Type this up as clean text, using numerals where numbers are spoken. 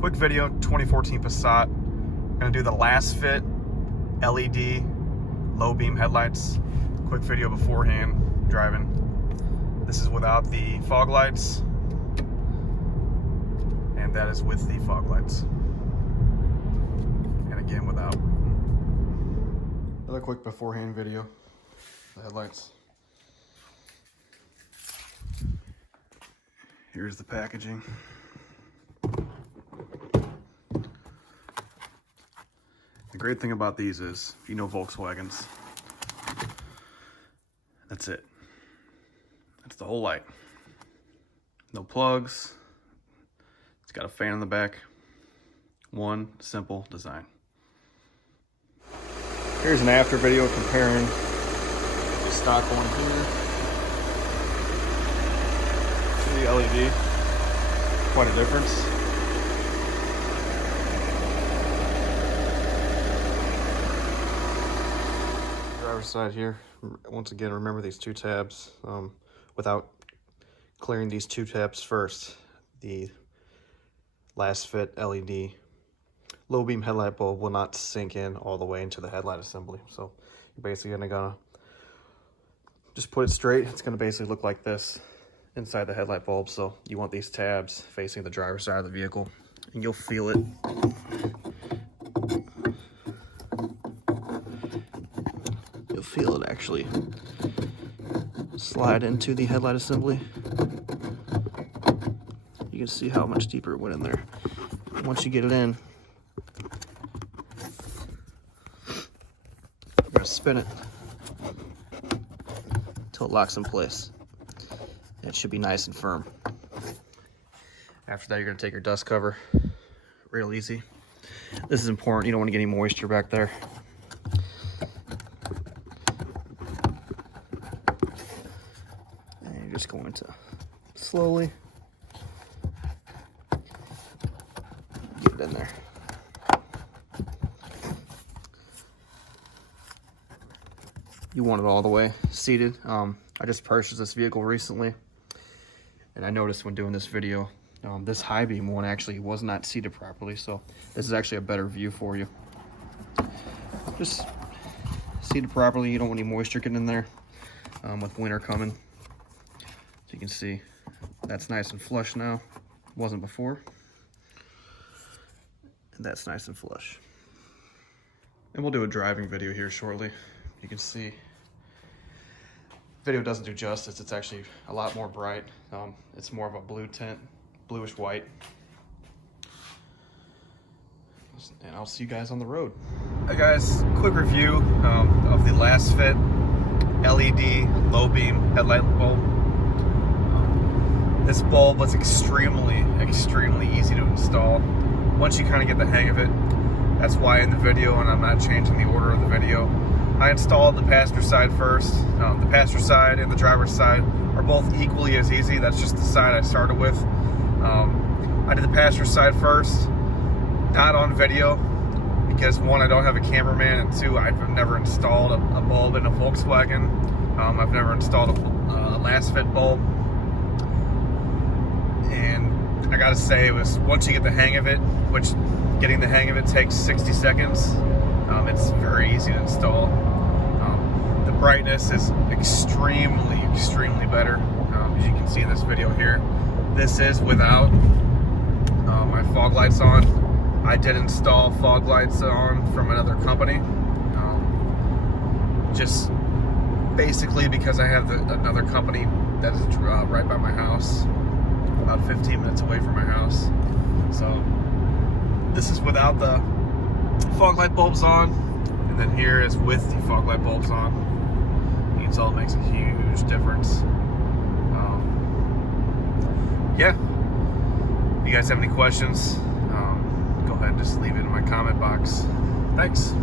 Quick video, 2014 Passat. Gonna do the Lasfit LED low beam headlights. Quick video beforehand, driving. This is without the fog lights, and that is with the fog lights. And again, without. Another quick beforehand video, the headlights. Here's the packaging. The great thing about these is, if you know Volkswagens, that's it. That's the whole light. No plugs. It's got a fan in the back. One simple design. Here's an after video comparing the stock one here to the LED. Quite a difference. Driver's side here. Once again, remember these two tabs. Without clearing these two tabs first, the Lasfit LED low beam headlight bulb will not sink in all the way into the headlight assembly. So you're basically gonna just put it straight. It's gonna basically look like this inside the headlight bulb. So you want these tabs facing the driver's side of the vehicle, and you'll feel it. You'll feel it actually slide into the headlight assembly. You can see how much deeper it went in there. Once you get it in, you're gonna spin it until it locks in place. It should be nice and firm. After that, you're gonna take your dust cover, real easy. This is important, you don't wanna get any moisture back there. And you're just going to slowly get it in there. You want it all the way seated. I just purchased this vehicle recently, and I noticed when doing this video, this high beam one actually was not seated properly, so this is actually a better view for you. Just seated properly, you don't want any moisture getting in there with winter coming. So you can see that's nice and flush now, wasn't before. And that's nice and flush. And we'll do a driving video here shortly. You can see video doesn't do justice. It's actually a lot more bright. It's more of a blue tint, bluish white. And I'll see you guys on the road. Hey guys, quick review of the Lasfit LED low beam headlight bulb. This bulb was extremely easy to install once you kind of get the hang of it. That's why in the video, and I'm not changing the order of the video, I installed the passenger side first. The passenger side and the driver's side are both equally as easy. That's just the side I started with. I did the passenger side first, not on video, because one, I don't have a cameraman, and two, I've never installed a bulb in a Volkswagen. I've never installed a Lasfit bulb. And I gotta say, it was, once you get the hang of it, which getting the hang of it takes 60 seconds, it's very easy to install. The brightness is extremely better, as you can see in this video here. This is without my fog lights on. I did install fog lights on from another company, just basically because I have another company that is right by my house, about 15 minutes away from my house. So this is without the fog light bulbs on, and then here is with the fog light bulbs on. You can tell it makes a huge difference. Yeah, if you guys have any questions, go ahead and just leave it in my comment box. Thanks.